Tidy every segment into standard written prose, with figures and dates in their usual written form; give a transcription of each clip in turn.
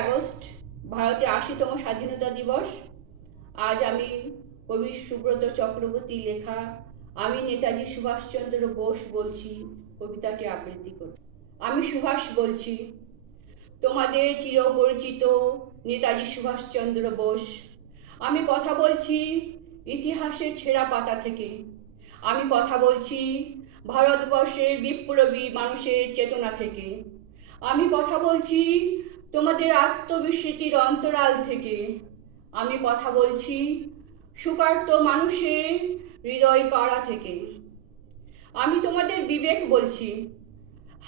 August ভারতে ৮০তম স্বাধীনতা দিবস। আজ আমি কবি সুব্রত চক্রবর্তী লেখা আমি নেতাজি সুভাষচন্দ্র বোস বলছি কবিতাটি আবৃত্তি করি। আমি সুভাষ বলছি, তোমাদের চিরপরিচিত নেতাজি সুভাষচন্দ্র বোস। আমি কথা বলছি ইতিহাসের ছেঁড়া পাতা থেকে। আমি কথা বলছি ভারতবর্ষের বিপ্লবী মানুষের চেতনা থেকে। আমি কথা বলছি তোমাদের আত্মবিস্মৃতির অন্তরাল থেকে। আমি কথা বলছি সুকার্ত মানুষের হৃদয় কাড়া থেকে। আমি তোমাদের বিবেক বলছি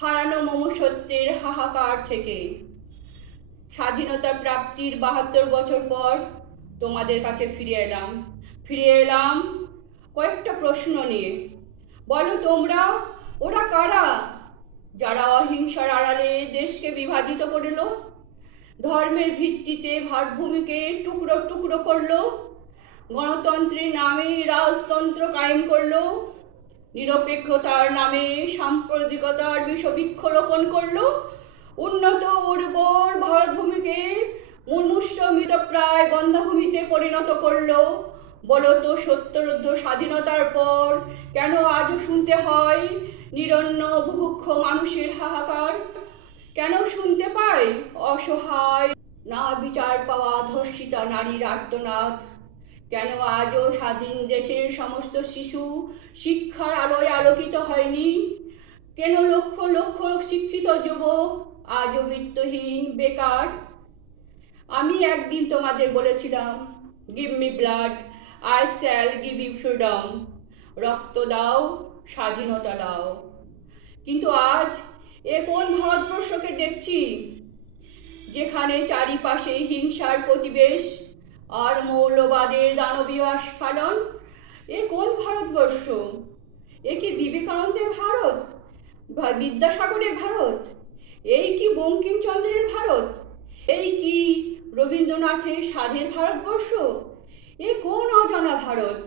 হারানো মমসত্বের হাহাকার থেকে। স্বাধীনতা প্রাপ্তির ৭২ বছর পর তোমাদের কাছে ফিরে এলাম কয়েকটা প্রশ্ন নিয়ে। বলো তোমরা, ওরা কারা যারা অহিংসার আড়ালে দেশকে বিভাজিত করলো, ধর্মের ভিত্তিতে ভাটভূমিকে টুকরো টুকরো করলো, গণতন্ত্রের নামে রাজতন্ত্র কায়েম করলো, নিরপেক্ষতার নামে সাম্প্রদায়িকতার বিষবৃক্ষ রোপণ করলো, উন্নত উর্বর ভারতভূমিকে মুমূর্ষ মৃতপ্রায় বন্ধ্যাভূমিতে পরিণত করলো। বলো তো, সত্তরোর্ধ্ব স্বাধীনতার পর কেন আজও শুনতে হয় নিরন্ন বুভুক্ষ মানুষের হাহাকার? কেন শুনতে পাই অসহায় না বিচার পাওয়া ধর্ষিতা নারীর আর্তনাদ? কেন আজও স্বাধীন দেশের সমস্ত শিশু শিক্ষার আলোয় আলোকিত হয়নি? কেন লক্ষ লক্ষ শিক্ষিত যুবক আজও বিত্তহীন বেকার? আমি একদিন তোমাদের বলেছিলাম, give me blood, I shall give you freedom. রক্ত দাও, স্বাধীনতা দাও। কিন্তু আজ এ কোন ভারতবর্ষকে দেখছি যেখানে চারিপাশে হিংসার প্রতিবেশ আর মৌলবাদের দানবীয় আস্ফালন? এ কোন ভারতবর্ষ? এ কি বিবেকানন্দের ভারত, বিদ্যাসাগরের ভারত? এই কি বঙ্কিমচন্দ্রের ভারত? এই কি রবীন্দ্রনাথের স্বাধীন ভারতবর্ষ? এ কোন অজানা ভারত?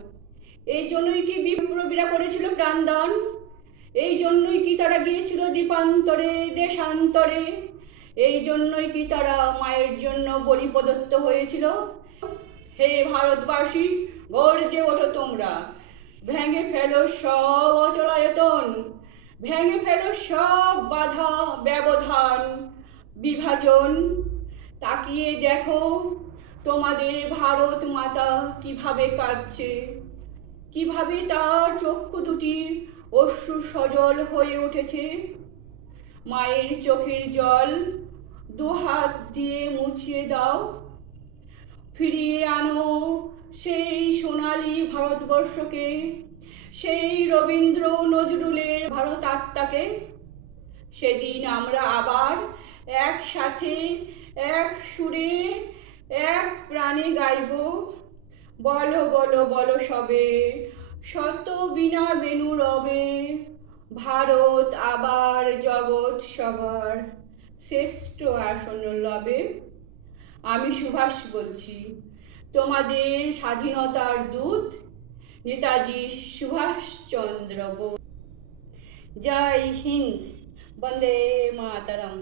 এই জন্যই কি বিপ্লবীরা করেছিল প্রাণদান? এই জন্যই কি তারা গিয়েছিল দ্বীপান্তরে দেশান্তরে? এই জন্যই কি তারা মায়ের জন্য বলি প্রদত্ত হয়েছিল? হে ভারতবাসী, গর্জে ওঠো তোমরা, ভেঙে ফেলো সব অচলায়তন, ভেঙে ফেলো সব বাধা ব্যবধান বিভাজন। তাকিয়ে দেখো তোমাদের ভারত মাতা কিভাবে কাঁদছে, কিভাবে তার চক্ষু দুটি অশ্রু সজল হয়ে উঠেছে। মায়ের চোখের জল দুহাত দিয়ে মুছিয়ে দাও। ফিরিয়ে আনো সেই সোনালী ভারতবর্ষকে, সেই রবীন্দ্র নজরুলের ভারত আত্মাকে। সেদিন আমরা আবার একসাথে এক সুরে এক প্রাণে গাইব, বলো বলো বলো সবে, শত বিনা বেনু রবে, ভারত আবার জগৎ সবার শ্রেষ্ঠ আসন লবে। আমি সুভাষ বলছি, তোমাদের স্বাধীনতার দূত নেতাজি সুভাষচন্দ্র বোস। জয় হিন্দ, বন্দে মাতরম।